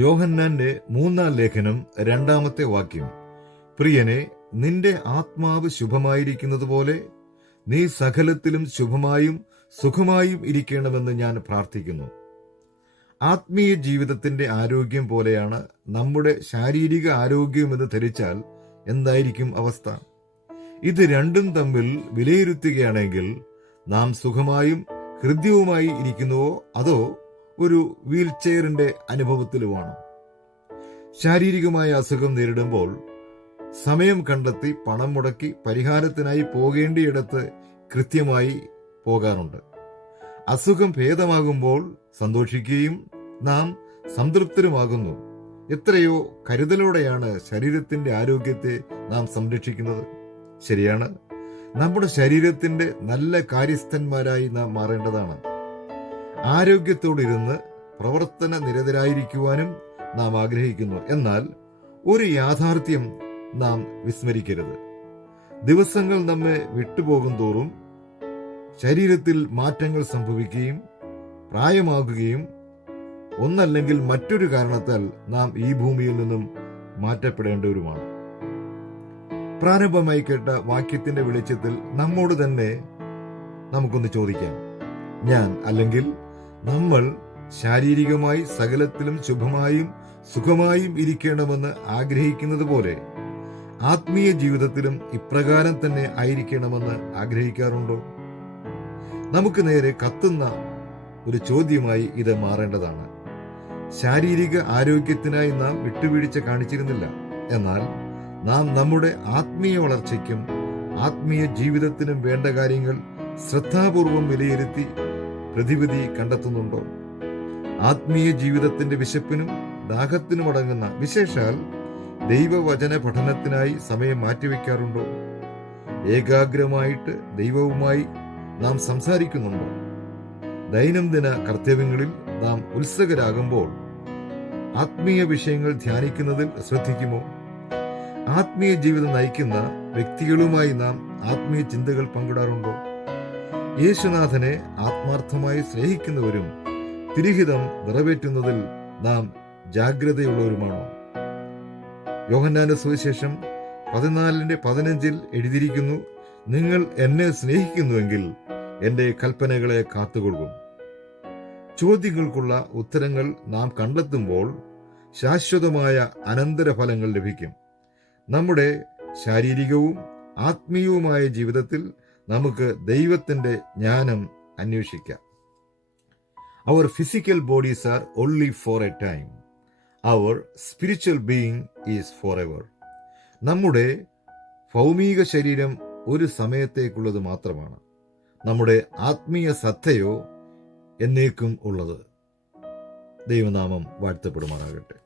യോഹന്നാന്റെ 3-ാം ലേഖനം 2-ാമത്തെ വാക്യം. പ്രിയനെ, നിന്റെ ആത്മാവ് ശുഭമായിരിക്കുന്നതുപോലെ നീ സകലത്തിലും ശുഭമായും സുഖമായും ഇരിക്കണമെന്ന് ഞാൻ പ്രാർത്ഥിക്കുന്നു. ആത്മീയ ജീവിതത്തിന്റെ ആരോഗ്യം പോലെയാണ് നമ്മുടെ ശാരീരിക ആരോഗ്യമെന്ന് ധരിച്ചാൽ എന്തായിരിക്കും അവസ്ഥ? ഇത് രണ്ടും തമ്മിൽ വിലയിരുത്തുകയാണെങ്കിൽ നാം സുഖമായും ഹൃദ്യവുമായി ഇരിക്കുന്നുവോ അതോ ഒരു വീൽ ചെയറിന്റെ അനുഭവത്തിലുമാണോ? ശാരീരികമായ അസുഖം നേരിടുമ്പോൾ സമയം കണ്ടെത്തി പണം മുടക്കി പരിഹാരത്തിനായി പോകേണ്ടിയിടത്ത് കൃത്യമായി പോകാറുണ്ട്. അസുഖം ഭേദമാകുമ്പോൾ സന്തോഷിക്കുകയും നാം സംതൃപ്തരുമാകുന്നു. എത്രയോ കരുതലോടെയാണ് ശരീരത്തിന്റെ ആരോഗ്യത്തെ നാം സംരക്ഷിക്കുന്നത്. ശരിയാണ്, നമ്മുടെ ശരീരത്തിന്റെ നല്ല കാര്യസ്ഥന്മാരായി നാം മാറേണ്ടതാണ്. ആരോഗ്യത്തോടിരുന്ന് പ്രവർത്തന നിരതരായിരിക്കുവാനും നാം ആഗ്രഹിക്കുന്നു. എന്നാൽ ഒരു യാഥാർത്ഥ്യം നാം വിസ്മരിക്കരുത്. ദിവസങ്ങൾ നമ്മെ വിട്ടുപോകും തോറും ശരീരത്തിൽ മാറ്റങ്ങൾ സംഭവിക്കുകയും പ്രായമാകുകയും ഒന്നല്ലെങ്കിൽ മറ്റൊരു കാരണത്താൽ നാം ഈ ഭൂമിയിൽ നിന്നും മാറ്റപ്പെടേണ്ടവരുമാണ്. പ്രാരംഭമായി കേട്ട വാക്യത്തിന്റെ വെളിച്ചത്തിൽ നമ്മോട് തന്നെ നമുക്കൊന്ന് ചോദിക്കാം, ഞാൻ അല്ലെങ്കിൽ നമ്മൾ ശാരീരികമായി സകലത്തിലും ശുഭമായും സുഖമായും ഇരിക്കണമെന്ന് ആഗ്രഹിക്കുന്നത് പോലെ ആത്മീയ ജീവിതത്തിലും ഇപ്രകാരം തന്നെ ആയിരിക്കണമെന്ന് ആഗ്രഹിക്കാറുണ്ടോ? നമുക്ക് നേരെ കത്തുന്ന ഒരു ചോദ്യമായി ഇത് മാറേണ്ടതാണ്. ശാരീരിക ആരോഗ്യത്തിനായി നാം വിട്ടുവീഴ്ച കാണിച്ചിരുന്നില്ല. എന്നാൽ നാം നമ്മുടെ ആത്മീയ വളർച്ചയ്ക്കും ആത്മീയ ജീവിതത്തിനും വേണ്ട കാര്യങ്ങൾ ശ്രദ്ധാപൂർവം വിലയിരുത്തി പ്രതിവിധി കണ്ടെത്തുന്നുണ്ടോ? ആത്മീയ ജീവിതത്തിന്റെ വിശപ്പിനും ദാഹത്തിനും അടങ്ങുന്ന വിശേഷാൽ ദൈവവചന പഠനത്തിനായി സമയം മാറ്റിവെക്കാറുണ്ടോ? ഏകാഗ്രമായിട്ട് ദൈവവുമായി നാം സംസാരിക്കുന്നുണ്ടോ? ദൈനംദിന കർത്തവ്യങ്ങളിൽ നാം ഉത്സുകരാകുമ്പോൾ ആത്മീയ വിഷയങ്ങൾ ധ്യാനിക്കുന്നതിൽ ശ്രദ്ധിക്കുമോ? ആത്മീയ ജീവിതം നയിക്കുന്ന വ്യക്തികളുമായി നാം ആത്മീയ ചിന്തകൾ പങ്കിടാറുണ്ടോ? യേശുനാഥനെ ആത്മാർത്ഥമായി സ്നേഹിക്കുന്നവരും തിരുഹിതം നിറവേറ്റുന്നതിൽ നാം ജാഗ്രതയുള്ളവരുമാണോ? യോഹന്നാന്റെ സുവിശേഷം 14:15 എഴുതിയിരിക്കുന്നു, നിങ്ങൾ എന്നെ സ്നേഹിക്കുന്നുവെങ്കിൽ എന്റെ കൽപ്പനകളെ കാത്തുകൊള്ളും. ചോദ്യങ്ങൾക്കുള്ള ഉത്തരങ്ങൾ നാം കണ്ടെത്തുമ്പോൾ ശാശ്വതമായ അനന്തരഫലങ്ങൾ ലഭിക്കും. നമ്മുടെ ശാരീരികവും ആത്മീയവുമായ ജീവിതത്തിൽ നമുക്ക് ദൈവത്തിന്റെ ജ്ഞാനം അന്വേഷിക്കാം. Our physical bodies are only for a time. Our spiritual being is forever. നമ്മുടെ ഭൗമിക ശരീരം ഒരു സമയത്തേക്കുള്ളത് മാത്രമാണ്. നമ്മുടെ ആത്മീയ സത്തയോ എന്നേക്കും ഉള്ളത്. ദൈവനാമം വാഴ്ത്തപ്പെടുമാറാകട്ടെ.